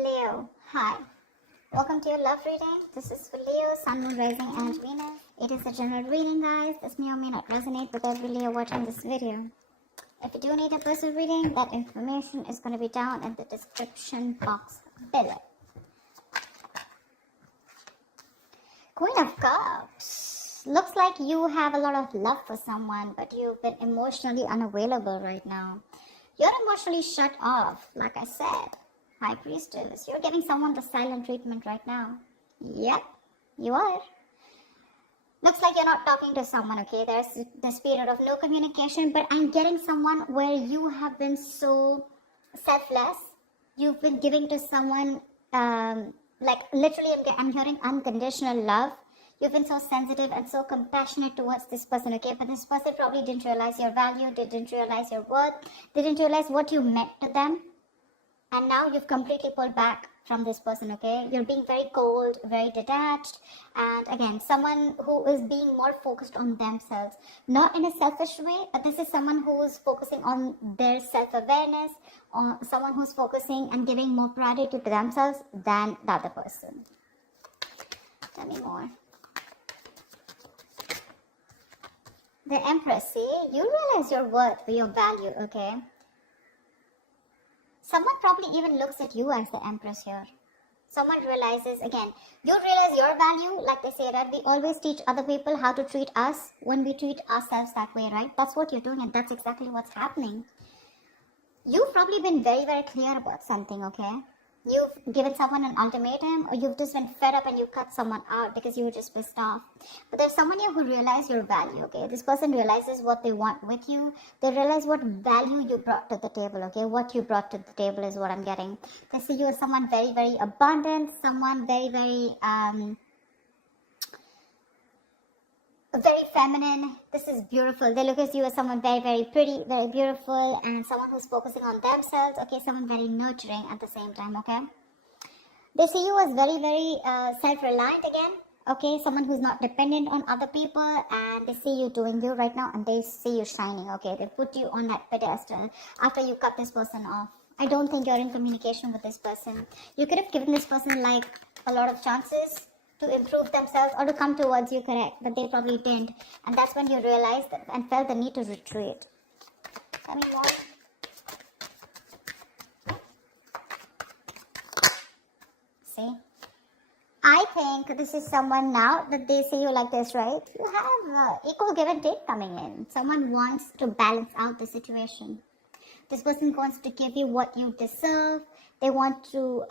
Leo, hi. Welcome to your love reading. This is for Leo, Sun, Moon, Rising, and Venus. It is a general reading, guys. This may or may not resonate with every Leo watching this video. If you do need a personal reading, that information is going to be down in the description box below. Queen of Cups. Looks like you have a lot of love for someone, but you've been emotionally unavailable right now. You're emotionally shut off, like I said. High Priestess, you're giving someone the silent treatment right now. Yep, you are. Looks like you're not talking to someone, okay? There's this period of no communication, but I'm getting someone where you have been so selfless. You've been giving to someone, like literally I'm hearing unconditional love. You've been so sensitive and so compassionate towards this person, okay? But this person probably didn't realize your value, didn't realize your worth, didn't realize what you meant to them. And now you've completely pulled back from this person, okay? You're being very cold, very detached. And again, someone who is being more focused on themselves. Not in a selfish way, but this is someone who is focusing on their self-awareness. Or someone who's focusing and giving more priority to themselves than the other person. Tell me more. The Empress, see? You realize your worth, your value, okay? Someone probably even looks at you as the Empress here. Someone realizes, again, you realize your value, like they say, right? We always teach other people how to treat us when we treat ourselves that way, right? That's what you're doing, and that's exactly what's happening. You've probably been very, very clear about something, okay? You've given someone an ultimatum, or you've just been fed up and you cut someone out because you were just pissed off. But there's someone here who realizes your value, okay? This person realizes what they want with you. They realize what value you brought to the table, okay? What you brought to the table is what I'm getting. They see you as someone very, very abundant, someone very, very, very feminine. This is beautiful. They look at you as someone very, very pretty, very beautiful, and someone who's focusing on themselves, okay? Someone very nurturing at the same time, okay? They see you as very, very self-reliant again, okay? Someone who's not dependent on other people, and they see you doing you right now, and they see you shining, okay? They put you on that pedestal after you cut this person off. I don't think you're in communication with this person. You could have given this person like a lot of chances to improve themselves or to come towards you, correct, but they probably didn't, and that's when you realized and felt the need to retreat. Tell me more. See, I think this is someone now that they see you like this, right? You have equal give and take coming in. Someone wants to balance out the situation. This person wants to give you what you deserve. They want to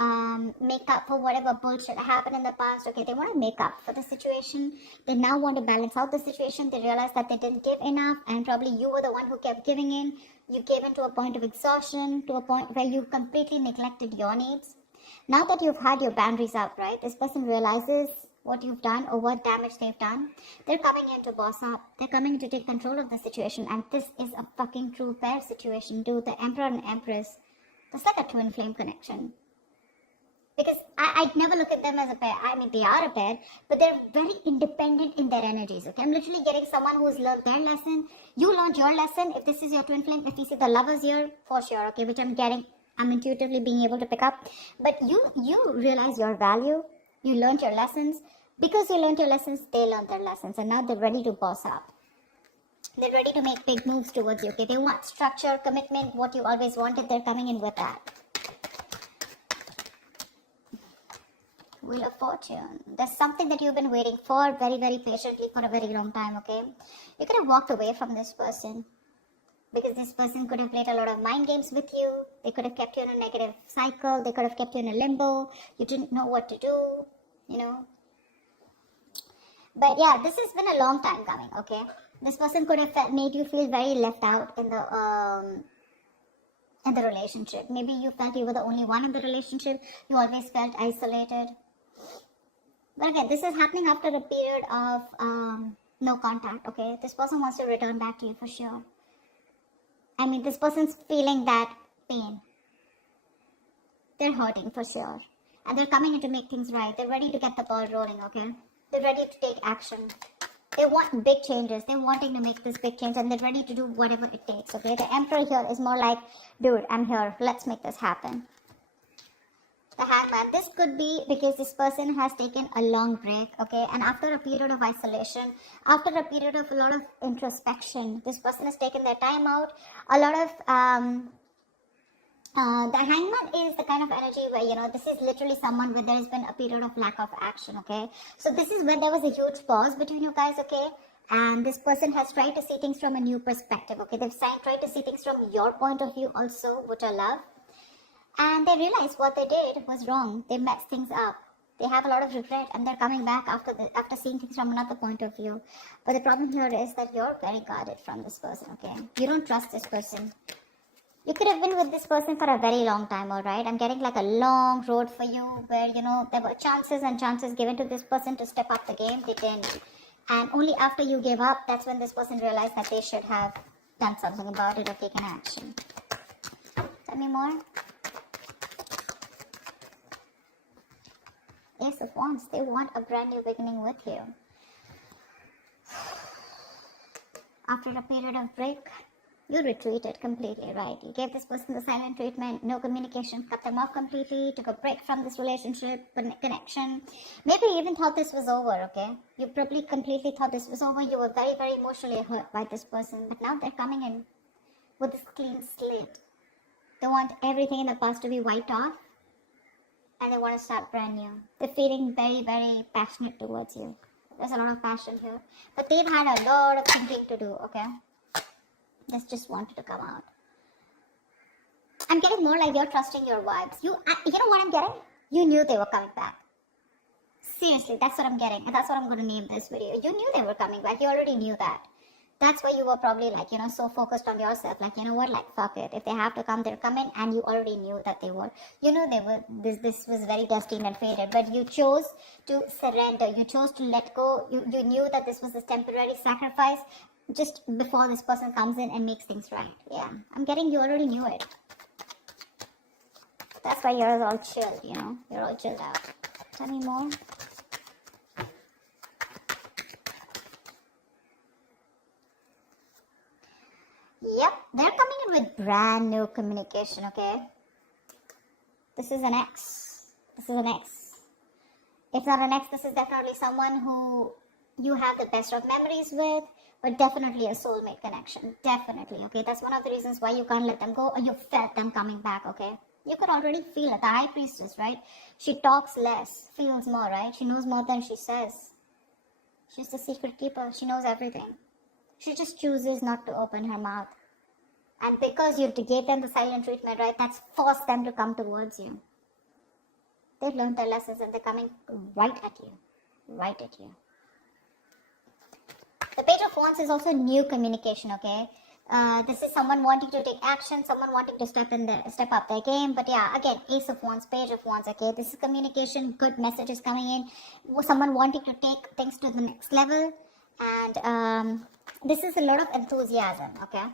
make up for whatever bullshit happened in the past. Okay, they want to make up for the situation. They now want to balance out the situation. They realize that they didn't give enough, and probably you were the one who kept giving in. You gave in to a point of exhaustion, to a point where you completely neglected your needs. Now that you've had your boundaries up, right, this person realizes what you've done or what damage they've done. They're coming in to boss up. They're coming in to take control of the situation, and this is a fucking true pair situation, dude. The Emperor and Empress. That's like a twin flame connection. Because I'd never look at them as a pair. I mean, they are a pair, but they're very independent in their energies, okay? I'm literally getting someone who's learned their lesson. You learned your lesson. If this is your twin flame, if you see the lovers here, for sure, okay, which I'm getting, I'm intuitively being able to pick up. But you realize your value. You learned your lessons. Because you learned your lessons, they learned their lessons, and now they're ready to boss up. They're ready to make big moves towards you, okay? They want structure, commitment, what you always wanted. They're coming in with that. Wheel of Fortune. There's something that you've been waiting for very, very patiently for a very long time, okay? You could have walked away from this person because this person could have played a lot of mind games with you. They could have kept you in a negative cycle. They could have kept you in a limbo. You didn't know what to do, you know? But yeah, this has been a long time coming, okay? This person could have made you feel very left out in the relationship. Maybe you felt you were the only one in the relationship. You always felt isolated. But again, this is happening after a period of no contact, okay? This person wants to return back to you for sure. I mean, this person's feeling that pain. They're hurting for sure. And they're coming in to make things right. They're ready to get the ball rolling, okay? They're ready to take action. They want big changes. They're wanting to make this big change, and they're ready to do whatever it takes, okay? The Emperor here is more like, dude, I'm here. Let's make this happen. The Hangman. This could be because this person has taken a long break, okay? And after a period of isolation, after a period of a lot of introspection, this person has taken their time out. A lot of the Hangman is the kind of energy where, you know, this is literally someone where there has been a period of lack of action, okay? So this is where there was a huge pause between you guys, okay? And this person has tried to see things from a new perspective, okay? They've tried to see things from your point of view also, which I love. And they realized what they did was wrong. They messed things up. They have a lot of regret, and they're coming back after seeing things from another point of view. But the problem here is that you're very guarded from this person, okay? You don't trust this person. You could have been with this person for a very long time, alright? I'm getting like a long road for you where, you know, there were chances and chances given to this person to step up the game. They didn't. And only after you gave up, that's when this person realized that they should have done something about it or taken action. Tell me more. Ace of Wands. They want a brand new beginning with you. After a period of break, you retreated completely, right? You gave this person the silent treatment, no communication, cut them off completely, took a break from this relationship, connection. Maybe you even thought this was over, okay? You probably completely thought this was over. You were very, very emotionally hurt by this person. But now they're coming in with this clean slate. They want everything in the past to be wiped off. And they want to start brand new. They're feeling very, very passionate towards you. There's a lot of passion here. But they've had a lot of thinking to do, okay? This just wanted to come out. I'm getting more like you're trusting your vibes. You know what I'm getting? You knew they were coming back. Seriously, that's what I'm getting. And that's what I'm going to name this video. You knew they were coming back. You already knew that. That's why you were probably like, you know, so focused on yourself. Like, you know what? Like, fuck it. If they have to come, they're coming. And you already knew that they would. You knew they would. This was very destined and fated. But you chose to surrender. You chose to let go. You knew that this was a temporary sacrifice just before this person comes in and makes things right. Yeah. I'm getting you already knew it. That's why you're all chilled, you know. You're all chilled out. Tell me more. Yep, they're coming in with brand new communication, okay? This is an ex. This is an ex. If not an ex, this is definitely someone who you have the best of memories with, but definitely a soulmate connection. Definitely, okay? That's one of the reasons why you can't let them go, or you felt them coming back, okay? You could already feel it. The High Priestess, right? She talks less, feels more, right? She knows more than she says. She's the secret keeper. She knows everything. She just chooses not to open her mouth. And because you gave them the silent treatment, right, that's forced them to come towards you. They've learned their lessons and they're coming right at you. Right at you. The Page of Wands is also new communication, okay? This is someone wanting to take action, someone wanting to step up their game. But yeah, again, Ace of Wands, Page of Wands, okay? This is communication, good messages coming in. Someone wanting to take things to the next level. And this is a lot of enthusiasm, okay?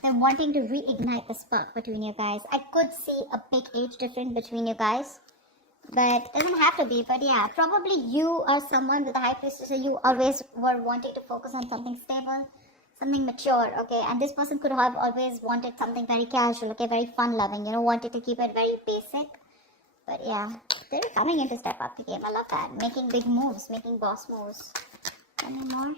They're wanting to reignite the spark between you guys. I could see a big age difference between you guys. But it doesn't have to be. But yeah, probably you are someone with a High Priestess. So you always were wanting to focus on something stable, something mature, okay? And this person could have always wanted something very casual, okay? Very fun-loving, you know, wanted to keep it very basic. But yeah, they're coming in to step up the game. I love that. Making big moves, making boss moves. Any more?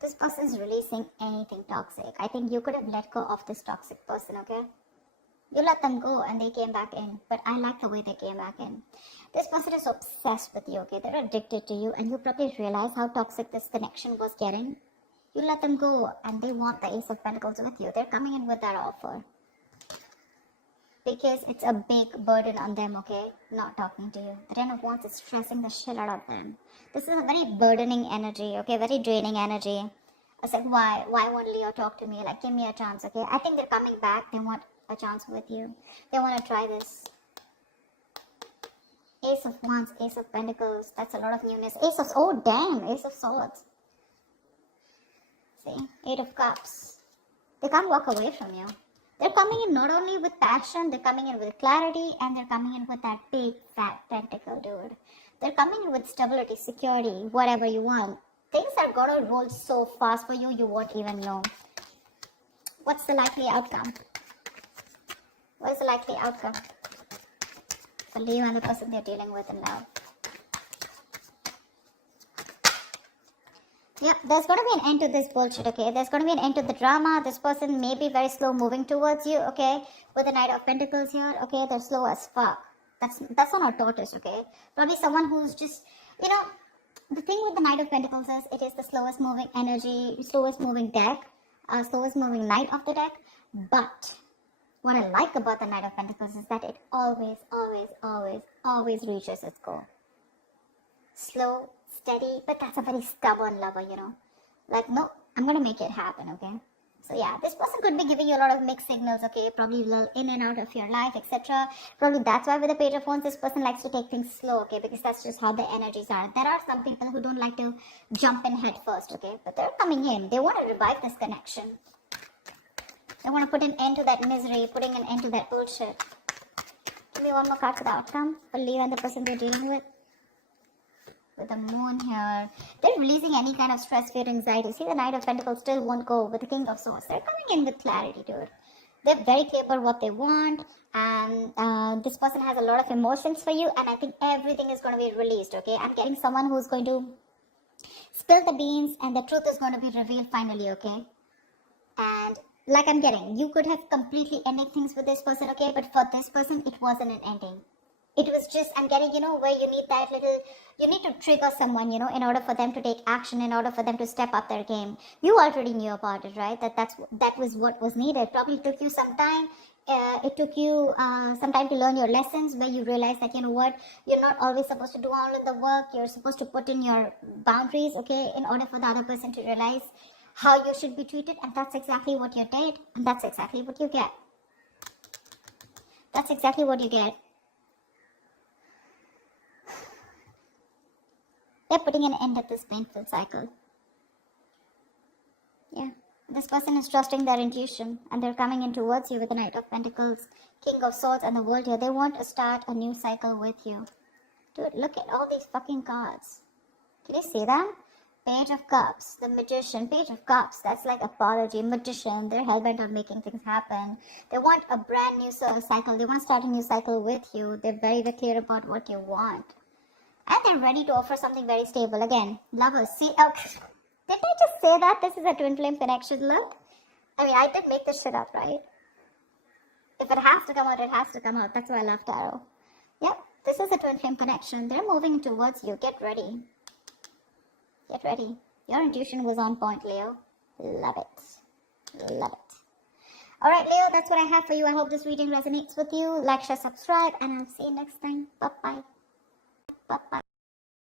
This person is releasing anything toxic. I think you could have let go of this toxic person, okay? You let them go and they came back in. But I like the way they came back in. This person is obsessed with you, okay? They're addicted to you and you probably realize how toxic this connection was getting. You let them go and they want the Ace of Pentacles with you. They're coming in with that offer. Because it's a big burden on them, okay? Not talking to you. The Ten of Wands is stressing the shit out of them. This is a very burdening energy, okay? Very draining energy. I was like, why won't Leo talk to me? Like, give me a chance, okay? I think they're coming back. They want a chance with you. They want to try this. Ace of Wands, Ace of Pentacles. That's a lot of newness. Oh damn, Ace of Swords. See? Eight of Cups. They can't walk away from you. They're coming in not only with passion, they're coming in with clarity, and they're coming in with that big fat pentacle, dude. They're coming in with stability, security, whatever you want. Things are gonna roll so fast for you, you won't even know. What's the likely outcome? What is the likely outcome for Leo and the person they're dealing with in love? Yeah, there's going to be an end to this bullshit, okay? There's going to be an end to the drama. This person may be very slow moving towards you, okay? With the Knight of Pentacles here, okay? They're slow as fuck. That's not a tortoise, okay? Probably someone who's just, you know, the thing with the Knight of Pentacles is it is the slowest moving energy, slowest moving deck, slowest moving knight of the deck. But what I like about the Knight of Pentacles is that it always, always, always, always reaches its goal. Slow, steady, but that's a very stubborn lover, you know. Like, no, I'm gonna make it happen, okay? So yeah, this person could be giving you a lot of mixed signals, okay? Probably a little in and out of your life, etc. Probably that's why with the Page of Wands, this person likes to take things slow, okay? Because that's just how the energies are. There are some people who don't like to jump in head first, okay? But they're coming in. They want to revive this connection. They want to put an end to that misery, putting an end to that bullshit. Give me one more card for the outcome for Leo and the person they're dealing with. With the moon here, they're releasing any kind of stress, fear, anxiety. See, the Knight of Pentacles still won't go with the King of Swords. They're coming in with clarity, dude. They're very clear about what they want, and this person has a lot of emotions for you, and I think everything is going to be released, okay? I'm getting someone who's going to spill the beans, and the truth is going to be revealed finally, okay? And like I'm getting, you could have completely ended things with this person, okay? But for this person, it wasn't an ending. It was just, I'm getting, you know, where you need that little, you need to trigger someone, you know, in order for them to take action, in order for them to step up their game. You already knew about it, right? That was what was needed. Probably took you some time. It took you some time to learn your lessons, where you realize that, you know what, you're not always supposed to do all of the work. You're supposed to put in your boundaries, okay, in order for the other person to realize how you should be treated. And that's exactly what you did. And that's exactly what you get. That's exactly what you get. They're putting an end to this painful cycle. Yeah. This person is trusting their intuition, and they're coming in towards you with the Knight of Pentacles, King of Swords, and the World here. They want to start a new cycle with you. Dude, look at all these fucking cards. Can you see them? Page of Cups, the Magician, Page of Cups. That's like apology, Magician. They're hellbent on making things happen. They want a brand new cycle. They want to start a new cycle with you. They're very, very clear about what you want. And they're ready to offer something very stable. Again, lovers. See, okay. Did I just say that this is a twin flame connection? Look. I mean, I did make this shit up, right? If it has to come out, it has to come out. That's why I love tarot. Yep, this is a twin flame connection. They're moving towards you. Get ready. Get ready. Your intuition was on point, Leo. Love it. Love it. Alright, Leo, that's what I have for you. I hope this reading resonates with you. Like, share, subscribe, and I'll see you next time. Bye-bye. Bye-bye.